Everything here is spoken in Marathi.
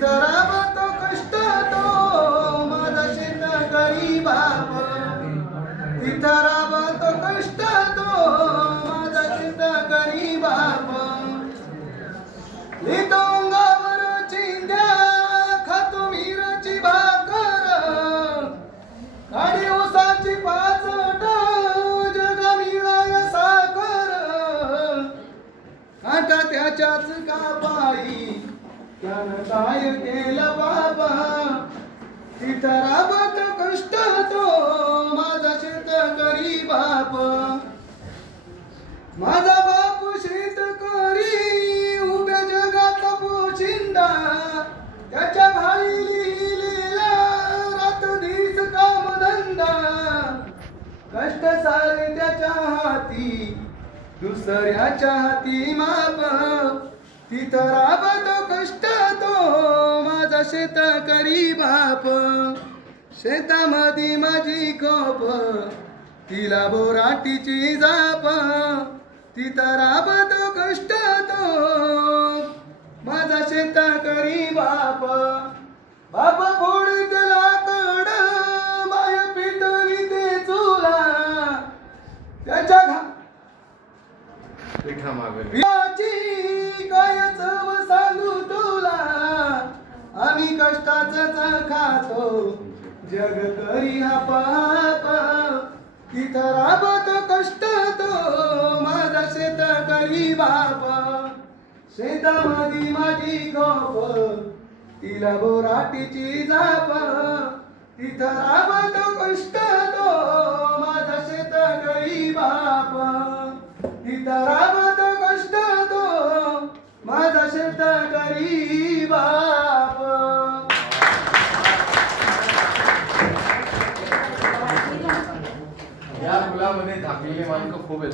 तिथं राबतो कष्ट तो माझा शेतकरी बाप. तिथं राबतो कष्ट तो माझा शेतकरी बाप. लिहितो अंगावर चिंध्या खातो मिरची भाकर. आणि उसाची पाचट जग मिळाय साखर. आता त्याच्याच का पायी त्यानं काय केलं बाबा तिथं राबत कष्ट तो माझा शेतकरी बाप माझा बाप शेतकरी उभ्या जगात पोशिंदा त्याच्या भाई लिहिलेला रात दिस कामधंदा कष्ट सारे त्याच्या हाती दुसऱ्याच्या हाती माप. तिथं राबतो कष्ट तो माझा शेतकरी बाप. शेतामध्ये माझी खोप तिला बोराटीची जाप. तिथं राबतो कष्ट तो माझा शेतकरी बाप. बाप फोडीत लाकड माय पिटवी ते चुला. त्याच्या घा पिठा मागं पियाची काय चव सांगू तुला. आम्ही कष्टाच खातो. जग करी हा पाप तिथं राबत कष्ट तो. माझा शेत करी बाप. शेतामध्ये माझी गोप तिला बोराटीची जाप. तिथं राबत कष्ट तो. माझा शेत करी बाप. तिथं राबत हरी बाप. या मुलामध्ये झाकलेले माणसं खूप आहेत.